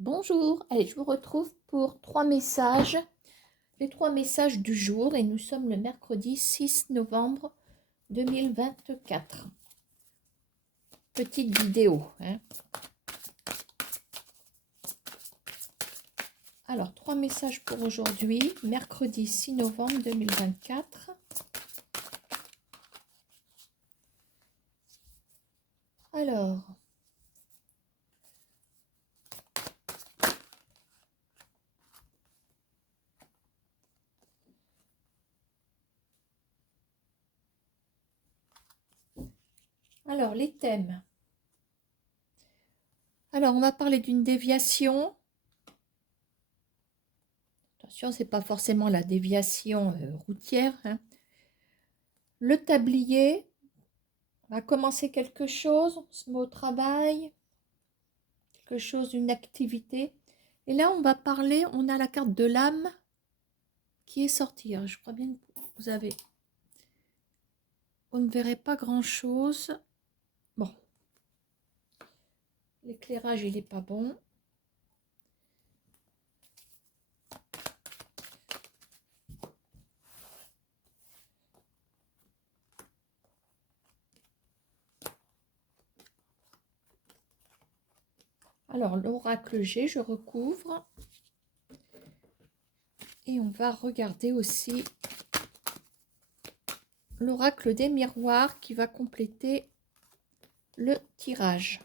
Bonjour, allez, je vous retrouve pour les trois messages du jour et nous sommes le mercredi 6 novembre 2024. Petite vidéo, hein. Alors, trois messages pour aujourd'hui, mercredi 6 novembre 2024. Alors, les thèmes. Alors, on va parler d'une déviation. Attention, ce n'est pas forcément la déviation routière, hein. Le tablier, on va commencer quelque chose, on se met au travail, quelque chose, une activité. Et là, on va parler, on a la carte de l'âme qui est sortie. Alors, je crois bien que vous avez... On ne verrait pas grand-chose. Bon. L'éclairage, il n'est pas bon. Alors, l'oracle G, je recouvre. Et on va regarder aussi l'oracle des miroirs qui va compléter le tirage.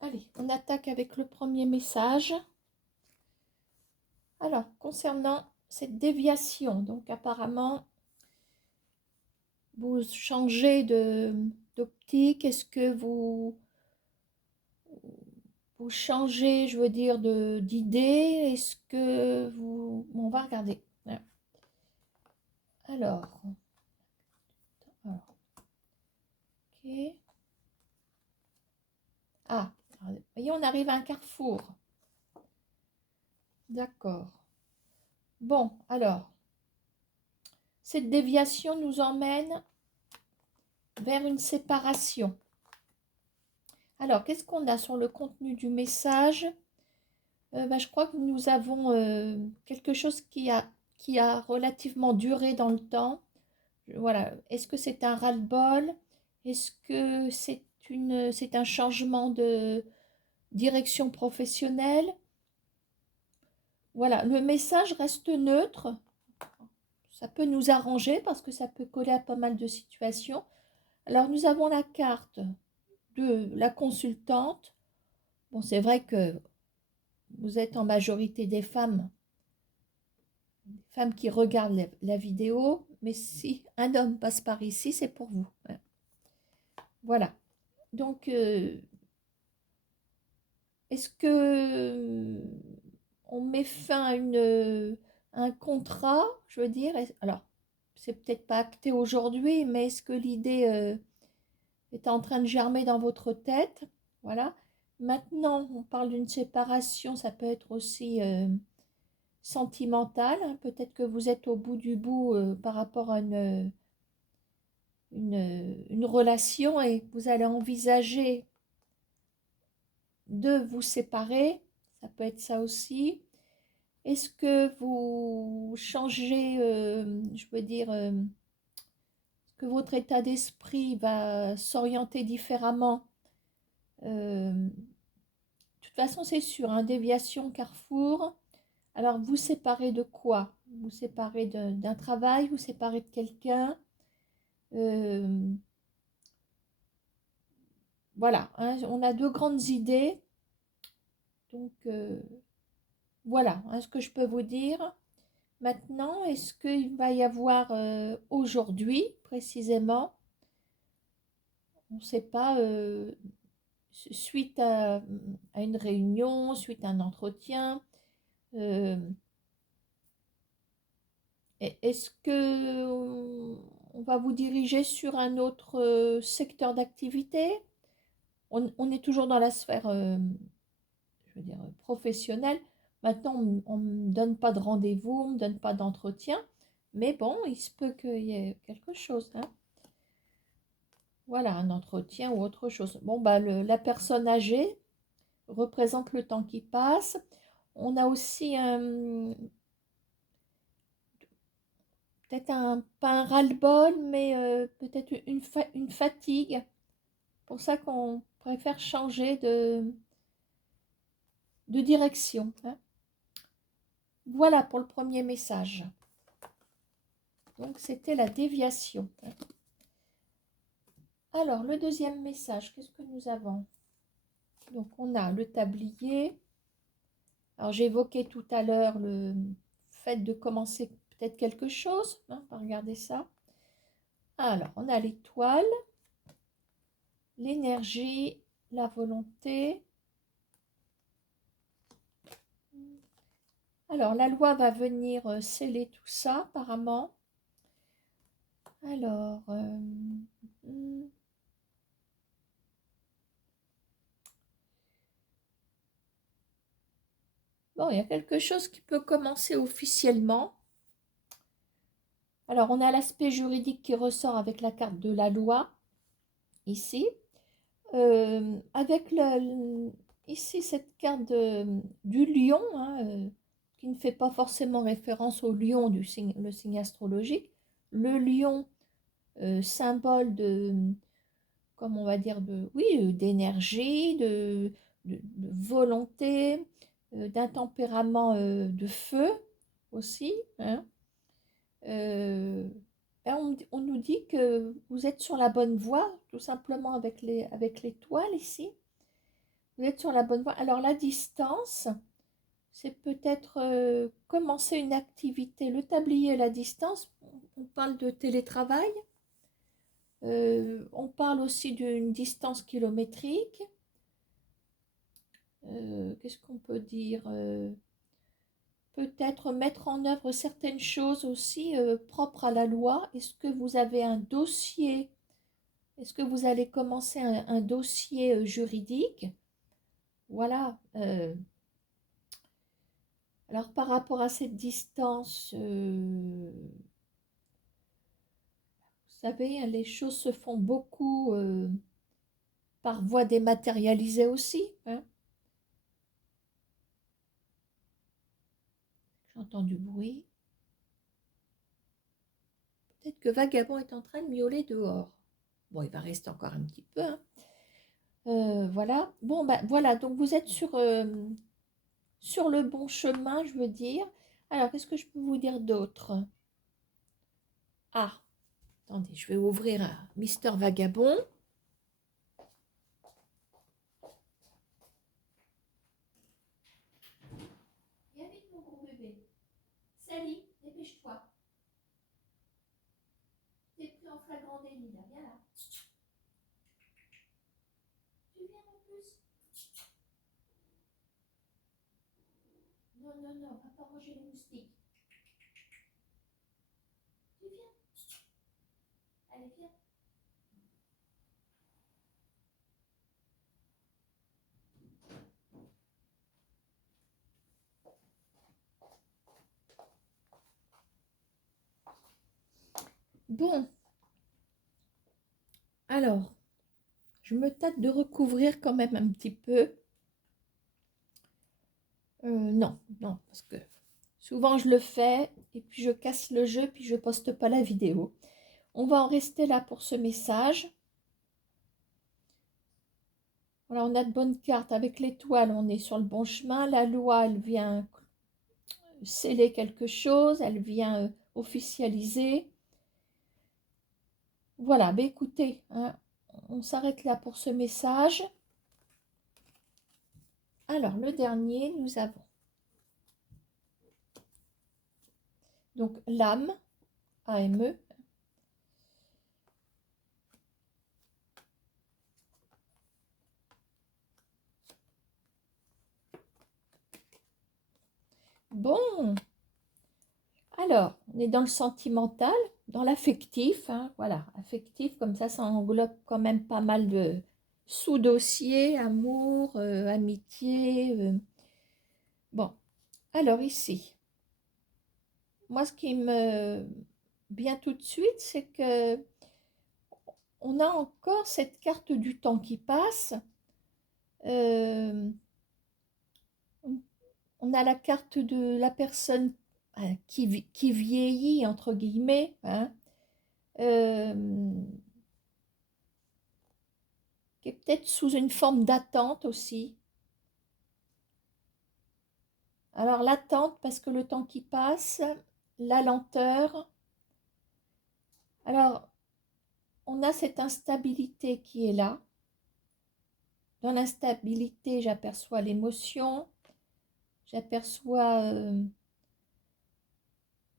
Allez, on attaque avec le premier message. Alors, concernant cette déviation, donc apparemment, vous changez d'optique. Est-ce que vous changez, je veux dire, d'idée? Est-ce que vous... Bon, on va regarder. Alors, ok. Ah, vous voyez, on arrive à un carrefour. D'accord. Bon, alors, cette déviation nous emmène vers une séparation. Alors, qu'est-ce qu'on a sur le contenu du message? Je crois que nous avons quelque chose qui a relativement duré dans le temps. Voilà. Est-ce que c'est un ras-le-bol? Est-ce que c'est un changement de direction professionnelle? Voilà, le message reste neutre. Ça peut nous arranger parce que ça peut coller à pas mal de situations. Alors, nous avons la carte de la consultante. Bon, c'est vrai que vous êtes en majorité des femmes qui regardent la vidéo, mais si un homme passe par ici, c'est pour vous. Voilà. Donc, est-ce que on met fin à un contrat, je veux dire? Alors, c'est peut-être pas acté aujourd'hui, mais est-ce que l'idée est en train de germer dans votre tête? Voilà. Maintenant, on parle d'une séparation, ça peut être aussi sentimental, hein. Peut-être que vous êtes au bout du bout par rapport à une relation et vous allez envisager de vous séparer. Ça peut être ça aussi. Est-ce que vous changez, je veux dire, que votre état d'esprit va s'orienter différemment? De toute façon, c'est sûr, hein, déviation, carrefour. Alors, vous séparez de quoi? Vous séparez d'un travail, vous séparez de quelqu'un. Voilà, hein, on a deux grandes idées. Donc, voilà, hein, ce que je peux vous dire. Maintenant, est-ce qu'il va y avoir aujourd'hui, précisément, on ne sait pas, suite à une réunion, suite à un entretien, euh, est-ce que on va vous diriger sur un autre secteur d'activité? On est toujours dans la sphère, je veux dire, professionnel. Maintenant, on ne me donne pas de rendez-vous, on ne me donne pas d'entretien, mais bon, il se peut qu'il y ait quelque chose, hein. Voilà, un entretien ou autre chose. Bon, bah, la personne âgée représente le temps qui passe. On a aussi peut-être pas un ras-le-bol, mais peut-être une fatigue. Pour ça qu'on préfère changer de direction, hein. Voilà pour le premier message. Donc, c'était la déviation, hein. Alors, le deuxième message, qu'est-ce que nous avons? Donc, on a le tablier. Alors, j'ai évoqué tout à l'heure le fait de commencer peut-être quelque chose, hein, on va regarder ça. Alors, on a l'étoile, l'énergie, la volonté. Alors, la loi va venir sceller tout ça, apparemment. Alors, bon, il y a quelque chose qui peut commencer officiellement. Alors, on a l'aspect juridique qui ressort avec la carte de la loi, ici. Avec ici cette carte du lion, hein, qui ne fait pas forcément référence au lion le signe astrologique. Le lion, symbole de, comme on va dire, oui, d'énergie, de volonté, d'un tempérament de feu aussi, hein. On nous dit que vous êtes sur la bonne voie, tout simplement avec l'étoile ici. Vous êtes sur la bonne voie. Alors la distance, c'est peut-être commencer une activité. Le tablier et la distance, on parle de télétravail. On parle aussi d'une distance kilométrique. Qu'est-ce qu'on peut dire? Peut-être mettre en œuvre certaines choses aussi propres à la loi. Est-ce que vous avez un dossier? Est-ce que vous allez commencer un dossier juridique? Voilà. Alors par rapport à cette distance, vous savez, hein, les choses se font beaucoup par voie dématérialisée aussi, hein. J'entends du bruit. Peut-être que Vagabond est en train de miauler dehors. Bon, il va rester encore un petit peu, hein. Voilà. Bon, ben voilà, donc vous êtes sur le bon chemin, je veux dire. Alors, qu'est-ce que je peux vous dire d'autre? Ah, attendez, je vais ouvrir un Mister Vagabond. Viens vite, mon gros bébé. Sally, dépêche-toi. T'es pris en flagrant délit, là. Viens là. Tu viens en plus? Non, non, non, va pas manger les moustiques. Tu viens? Allez, viens. Bon, alors, je me tâte de recouvrir quand même un petit peu. Non, non, parce que souvent je le fais et puis je casse le jeu puis je poste pas la vidéo. On va en rester là pour ce message. Voilà, on a de bonnes cartes. Avec l'étoile, on est sur le bon chemin. La loi, elle vient sceller quelque chose, elle vient officialiser. Voilà, ben écoutez, hein, on s'arrête là pour ce message. Alors, le dernier, nous avons donc l'âme, AME. Bon, alors, on est dans le sentimental, dans l'affectif, hein, voilà, affectif, comme ça englobe quand même pas mal de sous-dossiers, amour, amitié, Bon, alors ici, moi ce qui me vient tout de suite, c'est que on a encore cette carte du temps qui passe. Euh, on a la carte de la personne qui vieillit, entre guillemets, hein, euh, qui est peut-être sous une forme d'attente aussi. Alors l'attente, parce que le temps qui passe, la lenteur. Alors, on a cette instabilité qui est là. Dans l'instabilité, j'aperçois l'émotion, j'aperçois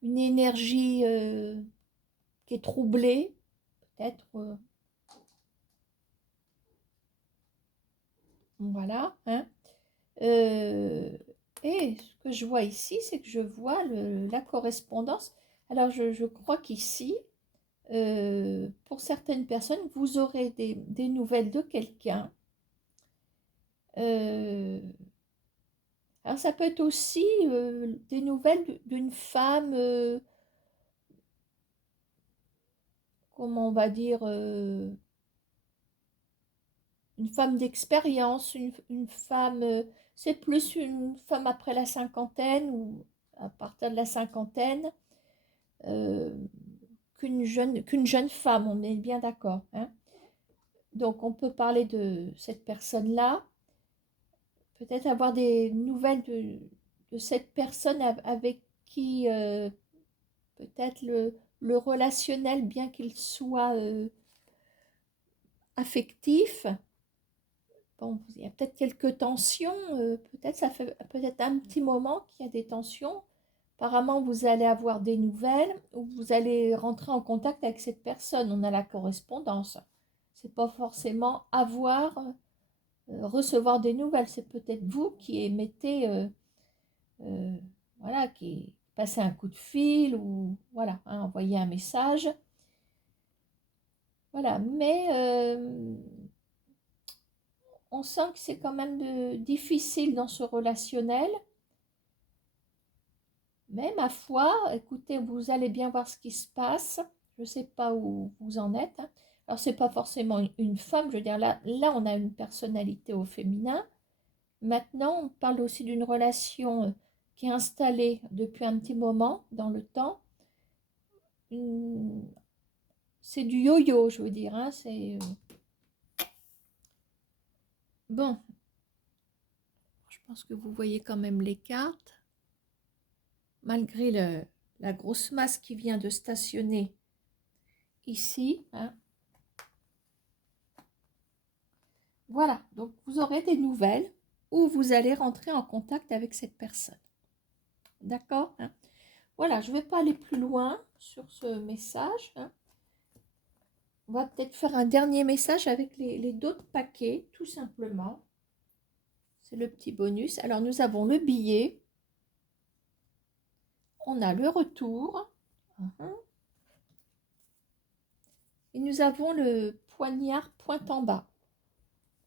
une énergie qui est troublée, peut-être. Voilà. Hein. Euh, et ce que je vois ici, c'est que je vois la correspondance. Alors, je crois qu'ici, pour certaines personnes, vous aurez des nouvelles de quelqu'un. Alors, ça peut être aussi des nouvelles d'une femme, comment on va dire, une femme d'expérience, une femme, c'est plus une femme après la cinquantaine ou à partir de la cinquantaine euh, qu'une jeune femme, on est bien d'accord. Hein. Donc, on peut parler de cette personne-là, peut-être avoir des nouvelles de cette personne avec qui peut-être le relationnel, bien qu'il soit affectif, bon, il y a peut-être quelques tensions, peut-être ça fait peut-être un petit moment qu'il y a des tensions. Apparemment, vous allez avoir des nouvelles ou vous allez rentrer en contact avec cette personne. On a la correspondance. C'est pas forcément avoir, recevoir des nouvelles. C'est peut-être vous qui émettez, euh, voilà, qui passez un coup de fil ou voilà, hein, envoyez un message. Voilà, mais on sent que c'est quand même difficile dans ce relationnel. Mais ma foi, écoutez, vous allez bien voir ce qui se passe. Je ne sais pas où vous en êtes. Hein. Alors, ce n'est pas forcément une femme. Je veux dire, là, on a une personnalité au féminin. Maintenant, on parle aussi d'une relation qui est installée depuis un petit moment dans le temps. C'est du yo-yo, je veux dire. Hein. Bon, je pense que vous voyez quand même les cartes. Malgré la grosse masse qui vient de stationner ici. Hein. Voilà, donc vous aurez des nouvelles ou vous allez rentrer en contact avec cette personne. D'accord, hein. Voilà, je ne vais pas aller plus loin sur ce message. Hein. On va peut-être faire un dernier message avec les d'autres paquets, tout simplement. C'est le petit bonus. Alors, nous avons le billet. On a le retour. Et nous avons le poignard pointe en bas.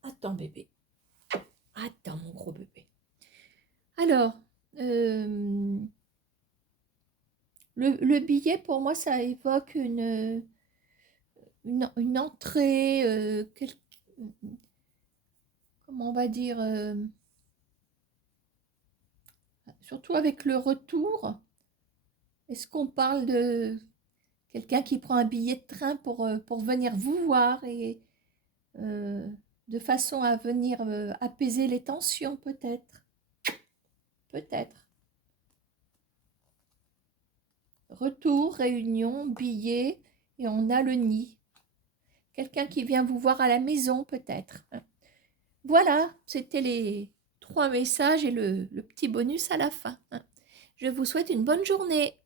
Attends, bébé. Attends, mon gros bébé. Alors, le billet, pour moi, ça évoque une entrée, comment on va dire, surtout avec le retour. Est-ce qu'on parle de quelqu'un qui prend un billet de train pour venir vous voir et euh, de façon à venir apaiser les tensions, peut-être? Peut-être. Retour, réunion, billet, et on a le nid. Quelqu'un qui vient vous voir à la maison, peut-être. Voilà, c'était les 3 messages et le petit bonus à la fin. Je vous souhaite une bonne journée.